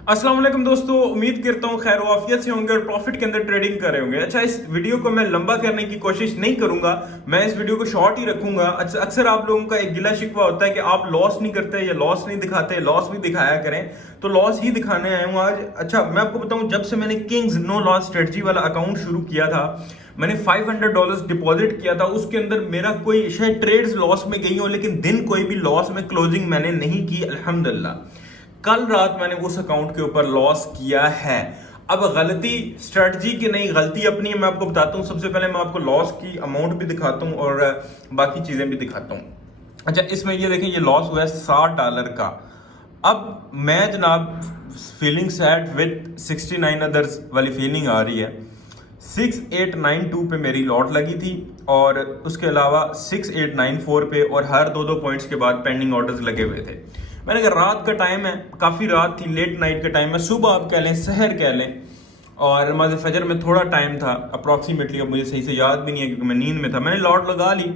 अस्सलाम वालेकुम दोस्तों, उम्मीद करता हूँ खैर वाफियत से होंगे और प्रॉफिट के अंदर ट्रेडिंग कर रहे होंगे। अच्छा, इस वीडियो को मैं लंबा करने की कोशिश नहीं करूंगा, मैं इस वीडियो को शॉर्ट ही रखूंगा। अक्सर आप लोगों का एक गिला शिकवा होता है कि आप लॉस नहीं करते या लॉस नहीं दिखाते, लॉस भी दिखाया करें, तो लॉस ही दिखाने आया हूँ आज। अच्छा, मैं आपको बताऊं, जब से मैंने किंग्स नो लॉस स्ट्रेटजी वाला अकाउंट शुरू किया था, मैंने $500 डिपॉजिट किया था, उसके अंदर मेरा कोई शायद ट्रेड्स लॉस में गई हो, लेकिन दिन कोई भी लॉस में क्लोजिंग मैंने नहीं की अल्हम्दुलिल्लाह। कल रात मैंने उस अकाउंट के ऊपर लॉस किया है। अब गलती स्ट्रेटजी की नहीं, गलती अपनी है। मैं आपको बताता हूँ, सबसे पहले मैं आपको लॉस की अमाउंट भी दिखाता हूँ और बाकी चीजें भी दिखाता हूँ। अच्छा, इसमें ये देखें, ये लॉस हुआ है $60 का। अब मैं जनाब फीलिंग सैड विद 69 अदर्स वाली फीलिंग आ रही है। 6892 पे मेरी लॉट लगी थी और उसके अलावा 6894 पे, और हर दो दो पॉइंट्स के बाद पेंडिंग ऑर्डर्स लगे हुए थे। मैंने कहा रात का टाइम है, काफ़ी रात थी, लेट नाइट का टाइम है, सुबह आप कह लें, सहर कह लें, और नमाज फजर में थोड़ा टाइम था अप्रॉक्सीमेटली। अब मुझे सही से याद भी नहीं है क्योंकि मैं नींद में था। मैंने लॉट लगा ली।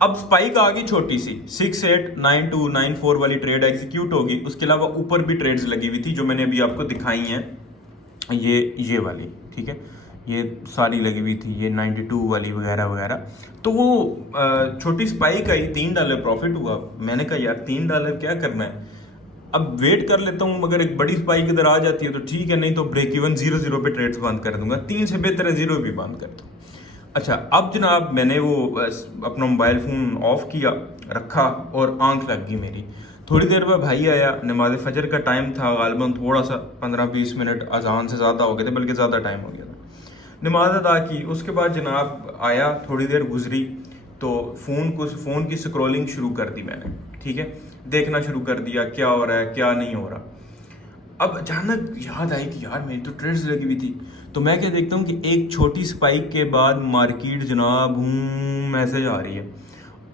अब स्पाइक आ गई छोटी सी, 689294 वाली ट्रेड एग्जीक्यूट होगी। उसके अलावा ऊपर भी ट्रेड्स लगी हुई थी जो मैंने अभी आपको दिखाई हैं, ये वाली, ठीक है, ये सारी लगी हुई थी, ये 92 वाली वगैरह वगैरह। तो वो छोटी स्पाइक आई, $3 प्रॉफिट हुआ। मैंने कहा यार $3 क्या करना है, अब वेट कर लेता हूँ, मगर एक बड़ी स्पाइक इधर आ जाती है तो ठीक है, नहीं तो ब्रेक इवन 0-0 पे ट्रेड्स बंद कर दूंगा। 3 से बेहतर है 0 भी बंद कर दूँ। अच्छा, अब जनाब मैंने वो अपना मोबाइल फ़ोन ऑफ किया, रखा, और आंख लग गई मेरी। थोड़ी देर बाद भाई आया, नमाज फजर का टाइम था, गालबन थोड़ा सा 15-20 मिनट अजान से ज़्यादा हो गए थे, बल्कि ज़्यादा टाइम हो गया था। नमाज अदा की, उसके बाद जनाब आया, थोड़ी देर गुजरी तो फ़ोन की स्क्रॉलिंग शुरू कर दी मैंने, ठीक है, देखना शुरू कर दिया क्या हो रहा है क्या नहीं हो रहा। अब अचानक याद आई कि यार मेरी तो ट्रेड्स लगी हुई थी। तो मैं क्या देखता हूँ कि एक छोटी स्पाइक के बाद मार्केट जनाब मैसेज आ रही है,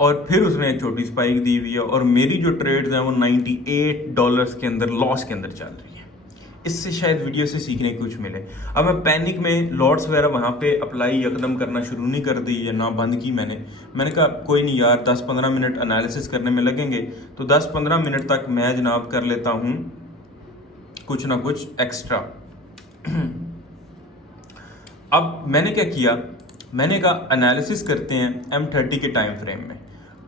और फिर उसने एक छोटी स्पाइक दी हुई है, और मेरी जो ट्रेड्स हैं वो $98 के अंदर लॉस के अंदर चल रही है। इससे शायद वीडियो से सीखने को कुछ मिले। अब मैं पैनिक में लॉट्स वगैरह वहाँ पे अप्लाई यकदम करना शुरू नहीं कर दी, या ना बंद की मैंने कहा कोई नहीं यार, 10-15 मिनट एनालिसिस करने में लगेंगे, तो 10-15 मिनट तक मैं जनाब कर लेता हूँ कुछ ना कुछ एक्स्ट्रा। अब मैंने क्या किया, मैंने कहा एनालिसिस करते हैं M30 के टाइम फ्रेम में।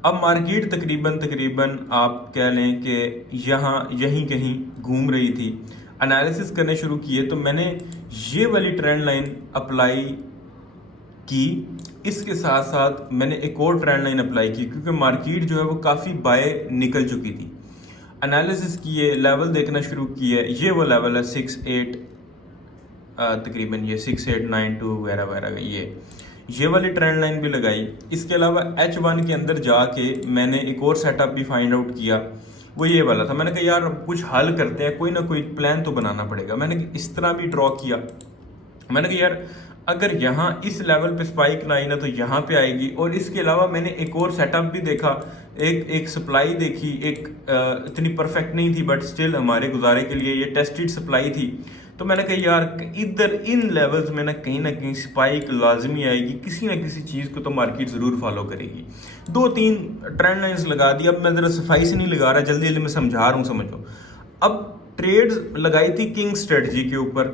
अब मार्केट तकरीबन आप कह लें कि यहीं कहीं घूम रही थी। एनालिसिस करने शुरू किए तो मैंने ये वाली ट्रेंड लाइन अप्लाई की, इसके साथ साथ मैंने एक और ट्रेंड लाइन अप्लाई की, क्योंकि मार्केट जो है वो काफ़ी बाय निकल चुकी थी। एनालिसिस किए, लेवल देखना शुरू किए, ये वो लेवल है 68, तकरीबन ये 6892 वगैरह वगैरह, ये वाली ट्रेंड लाइन भी लगाई। इसके अलावा H1 के अंदर जाके मैंने एक और सेटअप भी फाइंड आउट किया, वो ये वाला था। मैंने कहा यार कुछ हल करते हैं, कोई ना कोई प्लान तो बनाना पड़ेगा। मैंने इस तरह भी ड्रॉ किया। मैंने कहा यार अगर यहाँ इस लेवल पे स्पाइक ना आई ना तो यहाँ पे आएगी। और इसके अलावा मैंने एक और सेटअप भी देखा, एक सप्लाई देखी, इतनी परफेक्ट नहीं थी बट स्टिल हमारे गुजारे के लिए ये टेस्टेड सप्लाई थी। तो मैंने कहा यार इधर इन लेवल्स में ना कहीं स्पाइक लाजमी आएगी, किसी ना किसी चीज़ को तो मार्केट ज़रूर फॉलो करेगी। 2-3 ट्रेंड लाइन्स लगा दी। अब मैं ज़रा सफाई से नहीं लगा रहा, जल्दी जल्दी मैं समझा रहा हूँ, समझो। अब ट्रेड्स लगाई थी किंग स्ट्रेटजी के ऊपर।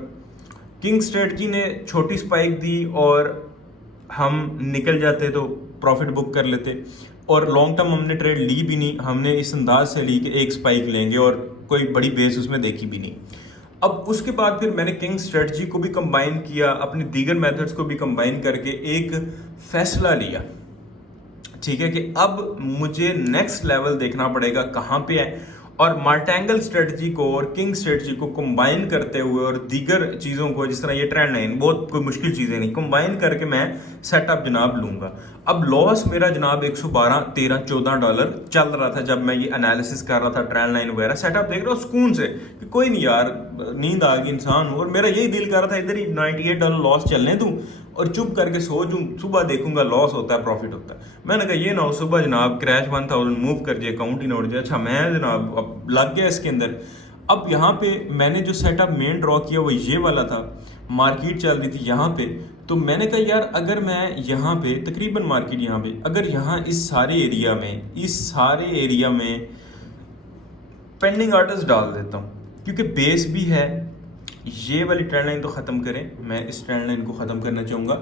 किंग स्ट्रेटजी ने छोटी स्पाइक दी और हम निकल जाते तो प्रॉफिट बुक कर लेते, और लॉन्ग टर्म हमने ट्रेड ली भी नहीं, हमने इस अंदाज से ली कि एक स्पाइक लेंगे और कोई बड़ी बेस उसमें देखी भी नहीं। अब उसके बाद फिर मैंने किंग स्ट्रेटजी को भी कंबाइन किया, अपने दीगर मेथड्स को भी कंबाइन करके एक फैसला लिया, ठीक है, कि अब मुझे नेक्स्ट लेवल देखना पड़ेगा कहाँ पे है, और मार्टेंगल स्ट्रेटजी को और किंग स्ट्रेटजी को कंबाइन करते हुए और दीगर चीज़ों को, जिस तरह ये ट्रेंड लाइन, बहुत कोई मुश्किल चीज़ें नहीं, कंबाइन करके मैं सेटअप जनाब लूँगा। अब लॉस मेरा जनाब $112, $13, $14 चल रहा था जब मैं ये एनालिसिस कर रहा था, ट्रेंड लाइन वगैरह सेटअप देख रहा हूँ सुकून से कि कोई नहीं यार, नींद आ गई, इंसान हूँ, और मेरा यही दिल कर रहा था इधर ही $98 लॉस चलने दूँ और चुप करके सो जूँ, सुबह देखूंगा लॉस होता है प्रॉफिट होता है। मैंने कहा ये ना हो सुबह जनाब क्रैश 1000 मूव कर जाए, अकाउंट ही ना उड़ जाए। अच्छा, मैं जनाब अब लग गया इसके अंदर। अब यहाँ पे मैंने जो सेटअप मेन ड्रॉ किया वो ये वाला था, मार्केट चल रही थी यहाँ पे। तो मैंने कहा यार अगर मैं यहाँ पे तकरीबन मार्केट यहाँ पे, अगर यहाँ इस सारे एरिया में पेंडिंग ऑर्डर्स डाल देता हूँ, क्योंकि बेस भी है। ये वाली ट्रेंड लाइन तो ख़त्म करें, मैं इस ट्रेंड लाइन को ख़त्म करना चाहूँगा।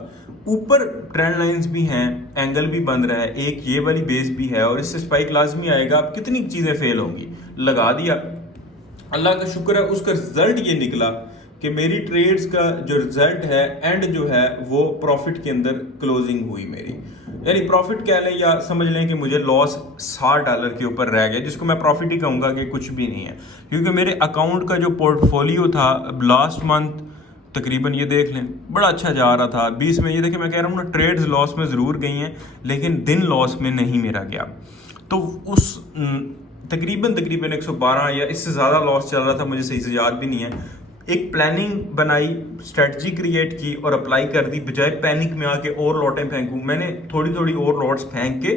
ऊपर ट्रेंड लाइंस भी हैं, एंगल भी बन रहा है, एक ये वाली बेस भी है और इससे स्पाइक लाजमी आएगा। अब कितनी चीज़ें फेल होंगी, लगा दिया, अल्लाह का शुक्र है उसका रिजल्ट ये निकला कि मेरी ट्रेड्स का जो रिजल्ट है एंड जो है वो प्रॉफिट के अंदर क्लोजिंग हुई मेरी। यानी प्रॉफिट कह लें या समझ लें कि मुझे लॉस $60 के ऊपर रह गया, जिसको मैं प्रॉफिट ही कहूँगा कि कुछ भी नहीं है। क्योंकि मेरे अकाउंट का जो पोर्टफोलियो था लास्ट मंथ तकरीबन, ये देख लें, बड़ा अच्छा जा रहा था। 20 में ये देखें, मैं कह रहा हूँ ना, ट्रेड्स लॉस में ज़रूर गई हैं लेकिन दिन लॉस में नहीं मेरा गया। तो उस तकरीबन 112 या इससे ज़्यादा लॉस चल रहा था, मुझे सही से याद भी नहीं है। एक प्लानिंग बनाई, स्ट्रेटजी क्रिएट की और अप्लाई कर दी, बजाय पैनिक में आके और लॉटें फेंकूं। मैंने थोड़ी थोड़ी और लॉट्स फेंक के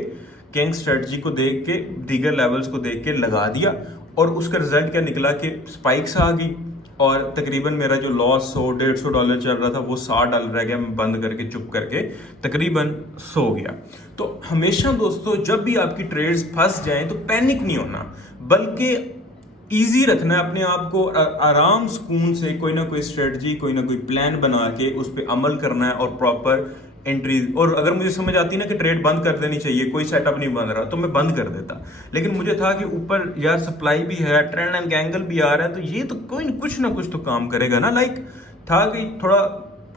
किंग स्ट्रेटजी को देख के, दीगर लेवल्स को देख के लगा दिया और उसका रिजल्ट क्या निकला कि स्पाइक्स आ गई और तकरीबन मेरा जो लॉस $100-150 चल रहा था वो $60 रह गया। मैं बंद करके चुप करके तकरीबन सो गया। तो हमेशा दोस्तों जब भी आपकी ट्रेड्स फंस जाएं तो पैनिक नहीं होना, बल्कि ईजी रखना है अपने आप को, आराम सुकून से कोई ना कोई स्ट्रेटजी, कोई ना कोई प्लान बना के उस पर अमल करना है और प्रॉपर एंट्री। और अगर मुझे समझ आती ना कि ट्रेड बंद कर देनी चाहिए, कोई सेटअप नहीं बन रहा, तो मैं बंद कर देता। लेकिन मुझे था कि ऊपर यार सप्लाई भी है, ट्रेंड लाइन का एंगल भी आ रहा है, तो ये तो कोई कुछ ना कुछ तो काम करेगा ना। लाइक था कि थोड़ा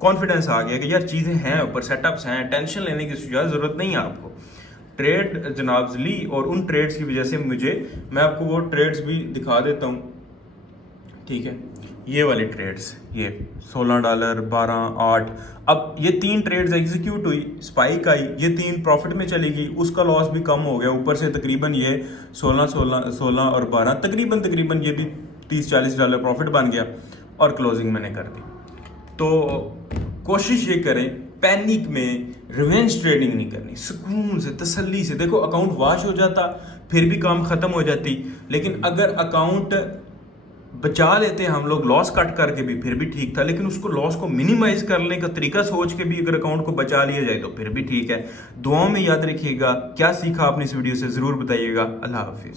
कॉन्फिडेंस आ गया कि यार चीज़ें हैं, ऊपर सेटअप्स हैं, टेंशन लेने की ज़रूरत नहीं है आपको। ट्रेड जनाब ली और उन ट्रेड्स की वजह से मैं आपको वो ट्रेड्स भी दिखा देता हूँ, ठीक है। ये वाले ट्रेड्स, ये $16, 12, 8, अब ये 3 ट्रेड्स एग्जीक्यूट हुई, स्पाइक आई, ये 3 प्रॉफिट में चली गई, उसका लॉस भी कम हो गया। ऊपर से तकरीबन ये 16 और 12 तकरीबन ये भी $30-40 प्रॉफिट बन गया और क्लोजिंग मैंने कर दी। तो कोशिश ये करें, पैनिक में रिवेंज ट्रेडिंग नहीं करनी, सुकून से तसल्ली से। देखो अकाउंट वॉश हो जाता फिर भी काम खत्म हो जाती, लेकिन अगर अकाउंट बचा लेते हम लोग लॉस कट करके भी फिर भी ठीक था, लेकिन उसको लॉस को मिनिमाइज करने का तरीका सोच के भी अगर अकाउंट को बचा लिया जाए तो फिर भी ठीक है। दुआओं में याद रखिएगा। क्या सीखा आपने इस वीडियो से ज़रूर बताइएगा। अल्लाह हाफिज़।